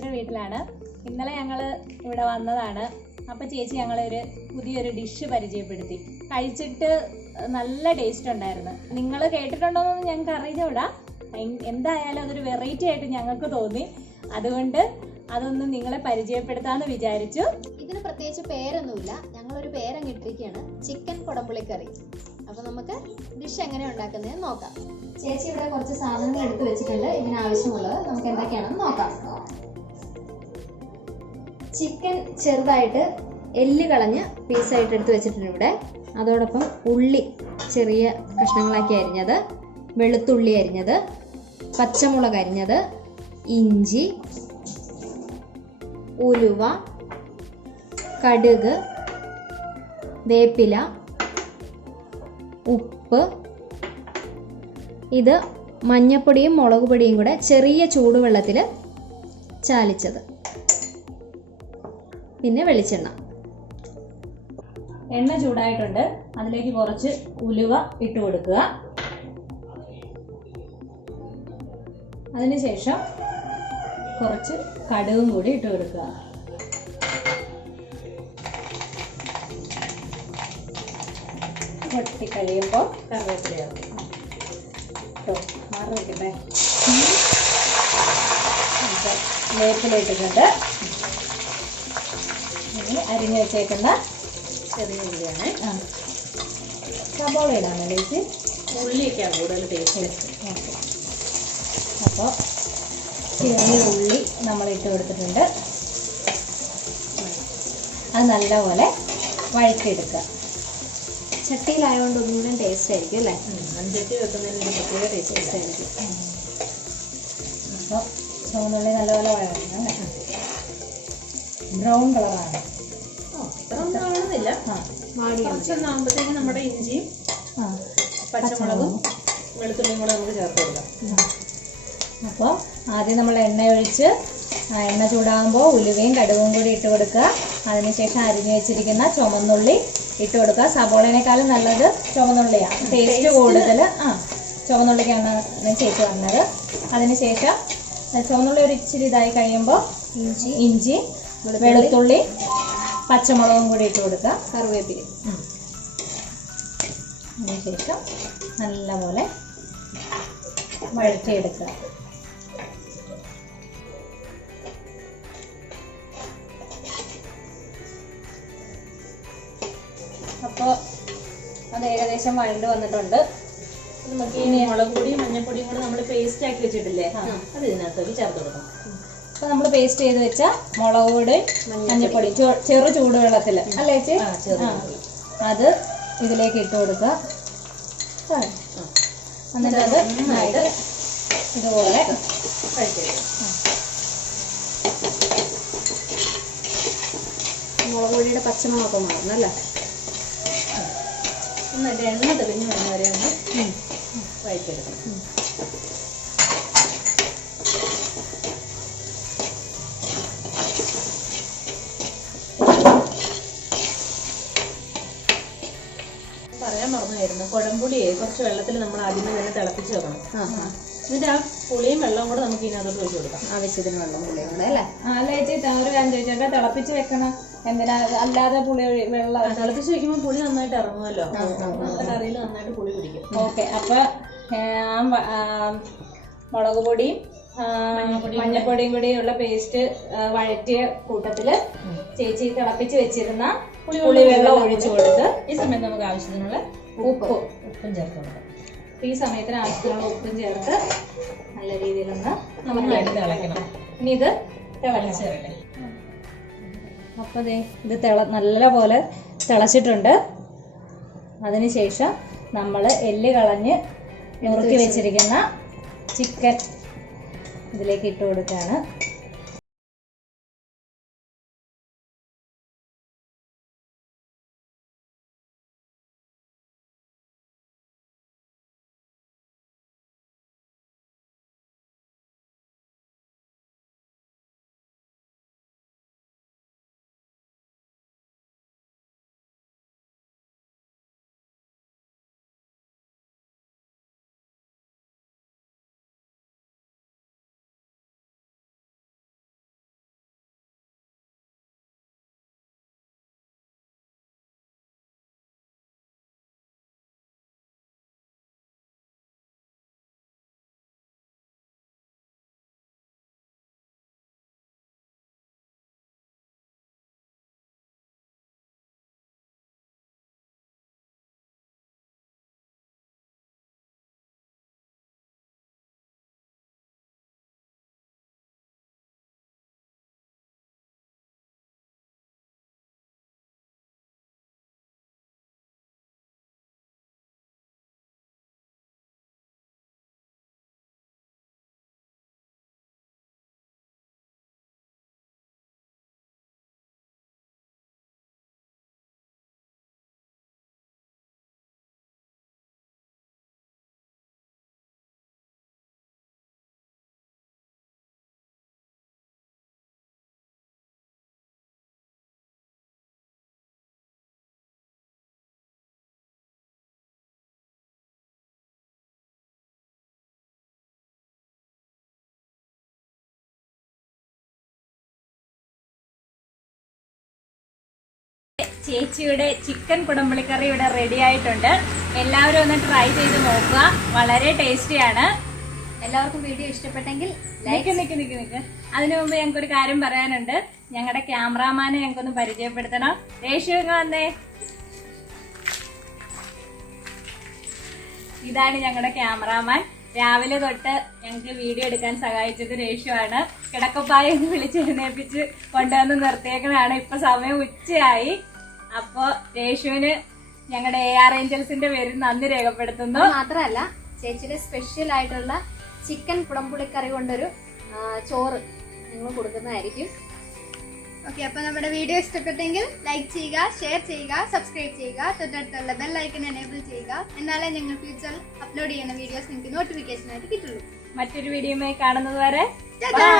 ചേച്ചിയുടെ വീട്ടിലാണ്. ഇന്നലെ ഞങ്ങൾ ഇവിടെ വന്നതാണ്. അപ്പോൾ ചേച്ചി ഞങ്ങളൊരു പുതിയൊരു ഡിഷ് പരിചയപ്പെടുത്തി. കഴിച്ചിട്ട് നല്ല ടേസ്റ്റ് ഉണ്ടായിരുന്നു. നിങ്ങൾ കേട്ടിട്ടുണ്ടോയെന്ന് ഞങ്ങൾക്ക് അറിഞ്ഞുകൂടാ. എന്തായാലും അതൊരു വെറൈറ്റി ആയിട്ട് ഞങ്ങൾക്ക് തോന്നി. അതുകൊണ്ട് അതൊന്ന് നിങ്ങളെ പരിചയപ്പെടുത്താമെന്ന് വിചാരിച്ചു. ഇതിന് പ്രത്യേകിച്ച് പേരൊന്നുമില്ല, ഞങ്ങളൊരു പേരങ്ങ് ഇട്ടിരിക്കുകയാണ്, ചിക്കൻ കുടംപുളിക്കറി. അപ്പോൾ നമുക്ക് ഡിഷ് എങ്ങനെ ഉണ്ടാക്കുന്നതെന്ന് നോക്കാം. ചേച്ചി ഇവിടെ കുറച്ച് സാധനങ്ങൾ എടുത്ത് വെച്ചിട്ടുണ്ട്. ഇതിനാവശ്യമുള്ളത് നമുക്ക് എന്തൊക്കെയാണെന്ന് നോക്കാം. ചിക്കൻ ചെറുതായിട്ട് എല്ല് കളഞ്ഞ് പീസായിട്ട് എടുത്ത് വെച്ചിട്ടുണ്ട് ഇവിടെ. അതോടൊപ്പം ഉള്ളി ചെറിയ കഷ്ണങ്ങളാക്കി അരിഞ്ഞത്, വെളുത്തുള്ളി അരിഞ്ഞത്, പച്ചമുളക് അരിഞ്ഞത്, ഇഞ്ചി, ഉലുവ, കടുക്, വേപ്പില, ഉപ്പ്, ഇത് മഞ്ഞപ്പൊടിയും മുളക് പൊടിയും കൂടെ ചെറിയ ചൂടുവെള്ളത്തിൽ ചാലിച്ചത്, പിന്നെ വെളിച്ചെണ്ണ. എണ്ണ ചൂടായിട്ടുണ്ട്. അതിലേക്ക് കുറച്ച് ഉലുവ ഇട്ട് കൊടുക്കുക. അതിനുശേഷം കുറച്ച് കടുകും കൂടി ഇട്ട് കൊടുക്കുക. പൊട്ടി കഴിയുമ്പോൾ കറിവേപ്പിലയാവും കേട്ടോ. മാറി വയ്ക്കട്ടെ. വേപ്പില ഇട്ടിട്ടുണ്ട്. ഇനി അരിഞ്ഞ് വെച്ചേക്കുന്ന ചെറിയ ഉള്ളിയാണ്. സബോള ഇടാണ് ചേച്ചി. ഉള്ളിയൊക്കെയാണ് കൂടുതൽ ടേസ്റ്റ്. ഓക്കെ, അപ്പോൾ ചെറിയ ഉള്ളി നമ്മൾ ഇട്ട് കൊടുത്തിട്ടുണ്ട്. അത് നല്ലപോലെ വഴറ്റിയെടുക്കുക. ചട്ടിയിലായതുകൊണ്ട് ഒന്നുകൂടെ ടേസ്റ്റ് ആയിരിക്കും അല്ലേ? മൺചട്ടി വെക്കുന്നതിന് പ്രത്യേക ടേസ്റ്റ് ആയിരിക്കും. അപ്പോൾ ചുവന്നുള്ളി നല്ലപോലെ വഴങ്ങണം. ബ്രൗൺ കളറാണ്. ബ്രൗൺ കുറച്ചൊന്നാകുമ്പോഴത്തേക്കും നമ്മുടെ ഇഞ്ചിയും പച്ചമുളകും വെളുത്തുള്ളിയും കൂടെ നമുക്ക് ചേർത്ത് കൊടുക്കാം. അപ്പോൾ ആദ്യം നമ്മൾ എണ്ണ ഒഴിച്ച് എണ്ണ ചൂടാകുമ്പോൾ ഉലുവയും കടുകും കൂടി ഇട്ട് കൊടുക്കുക. അതിനുശേഷം അരിഞ്ഞു വെച്ചിരിക്കുന്ന ചുമന്നുള്ളി ഇട്ട് കൊടുക്കുക. സബോളേനേക്കാളും നല്ലത് ചുമന്നുള്ളിയാണ്, ടേസ്റ്റ് കൂടുതൽ. ചുമന്നുള്ളിക്കാണ് ചേച്ചി പറഞ്ഞത്. അതിനുശേഷം ചുവന്നുള്ളി ഒരു ഇച്ചിരി ഇതായി കഴിയുമ്പോൾ ഇഞ്ചി, വെളുത്തുള്ളി, പച്ചമുളകും കൂടി ഇട്ട് കൊടുക്കുക. കറിവേപ്പില. അതിനുശേഷം നല്ലപോലെ വഴറ്റിയെടുക്കുക. അപ്പോൾ അത് ഏകദേശം വഴണ്ട് വന്നിട്ടുണ്ട്. നമുക്ക് ഇനി മുളക് പൊടിയും മഞ്ഞപ്പൊടിയും കൂടെ നമ്മൾ പേസ്റ്റ് ആക്കി വെച്ചിട്ടില്ലേ, അത് ഇതിനകത്തേക്ക് ചേർത്ത് കൊടുക്കണം. അപ്പോൾ നമ്മൾ പേസ്റ്റ് ചെയ്ത് വെച്ച മുളക് പൊടി മഞ്ഞപ്പൊടി ചെറു ചൂടുവെള്ളത്തിൽ അല്ലേ ചേച്ചി, അത് ഇതിലേക്ക് ഇട്ട് കൊടുക്കുക. എന്നിട്ട് അത് നന്നായിട്ട് ഇതുപോലെ മുളക് പൊടിയുടെ പച്ചമുളകൊക്കെ മാറുന്നല്ലേ. എന്നിട്ട് എണ്ണ തെളിഞ്ഞ് വന്ന വരെ ഒന്ന് വഴറ്റിയെടുക്കണം. പറയാൻ മറന്നായിരുന്നു, കുടംപുളിയെ കുറച്ച് വെള്ളത്തിൽ നമ്മൾ ആദ്യമേ തന്നെ തിളപ്പിച്ച് വെക്കണം. എന്നിട്ട് ആ പുളിയും വെള്ളവും കൂടെ നമുക്ക് ഇതിനകത്തോട്ട് ഒഴിച്ച് കൊടുക്കാം. ആവശ്യത്തിന് വെള്ളം പുളിയും കൂടെ അല്ലേ? അല്ല ചേച്ചി, ഒരു കാര്യം ചോദിച്ചോട്ടെ, തിളപ്പിച്ച് വെക്കണം എന്തിനാ? അല്ലാതെ പുളി വെള്ളം തിളപ്പിച്ച് വെക്കുമ്പോൾ പുളി നന്നായിട്ട് ഇറങ്ങുമല്ലോ, നമ്മുടെ കറിയിൽ നന്നായിട്ട് പുളി പിടിക്കും. ഓക്കെ, അപ്പോൾ മുളക് പൊടിയും മഞ്ഞപ്പൊടിയും കൂടിയുള്ള പേസ്റ്റ് വഴറ്റിയ കൂട്ടത്തിൽ ചേച്ചി തിളപ്പിച്ച് വെച്ചിരുന്ന പുളി വെള്ളം ഒഴിച്ചു കൊടുത്ത് ഈ സമയത്ത് നമുക്ക് ആവശ്യത്തിനുള്ള ഉപ്പും ചേർത്ത് കൊടുക്കാം. ഈ സമയത്തിന് ആവശ്യത്തിനുള്ള ഉപ്പും ചേർത്ത് നല്ല രീതിയിലൊന്ന് നന്നായിട്ട് തിളയ്ക്കണം. ഇനി ഇത് തിളച്ച് വരട്ടെ. അപ്പോൾ ഇത് നല്ലപോലെ തിളച്ചിട്ടുണ്ട്. അതിനുശേഷം നമ്മൾ എല്ല് കളഞ്ഞ് നുറുക്കി വെച്ചിരിക്കുന്ന ചിക്കൻ ഇതിലേക്ക് ഇട്ട് കൊടുക്കുകയാണ്. ചേച്ചിയുടെ ചിക്കൻ കുടംപുളിക്കറി ഇവിടെ റെഡി ആയിട്ടുണ്ട്. എല്ലാവരും ഒന്ന് ട്രൈ ചെയ്ത് നോക്കുക, വളരെ ടേസ്റ്റിയാണ്. എല്ലാവർക്കും വീഡിയോ ഇഷ്ടപ്പെട്ടെങ്കിൽ നിക്ക്. അതിനു മുമ്പ് ഞങ്ങൾക്കൊരു കാര്യം പറയാനുണ്ട്. ഞങ്ങളുടെ ക്യാമറാമാനെ ഞങ്ങൾക്കൊന്ന് പരിചയപ്പെടുത്തണം. രേഷു ഇങ്ങ് വന്നേ. ഇതാണ് ഞങ്ങളുടെ ക്യാമറാമാൻ. രാവിലെ തൊട്ട് ഞങ്ങൾക്ക് വീഡിയോ എടുക്കാൻ സഹായിച്ചത് രേഷു ആണ്. കിടക്കപ്പായ എന്ന് വിളിച്ചെഴുന്നേപ്പിച്ച് കൊണ്ടുവന്ന് നിർത്തിയേക്കുന്നതാണ്. ഇപ്പൊ സമയം ഉച്ചയായി. അപ്പൊ രേഷുവിന് ഞങ്ങളുടെ AR ഏഞ്ചൽസിന്റെ പേരിൽ നന്ദി രേഖപ്പെടുത്തുന്നു. മാത്രമല്ല ചേച്ചിയുടെ സ്പെഷ്യൽ ആയിട്ടുള്ള ചിക്കൻ കുടംപുളിക്കറി കൊണ്ടൊരു ചോറ് നിങ്ങൾ കൊടുക്കുന്നതായിരിക്കും. ഓക്കെ, അപ്പൊ നമ്മുടെ വീഡിയോ ഇഷ്ടപ്പെട്ടെങ്കിൽ ലൈക്ക് ചെയ്യുക, ഷെയർ ചെയ്യുക, സബ്സ്ക്രൈബ് ചെയ്യുക, തൊട്ടടുത്തുള്ള ബെൽ ഐക്കൺ എനേബിൾ ചെയ്യുക. എന്നാലേ ഞങ്ങൾ ഫ്യൂച്ചറിൽ അപ്ലോഡ് ചെയ്യുന്ന വീഡിയോസ് നിങ്ങൾക്ക് നോട്ടിഫിക്കേഷൻ ആയിട്ട് കിട്ടുള്ളൂ. മറ്റൊരു വീഡിയോയുമായി കാണുന്നത് വരെ ബൈ.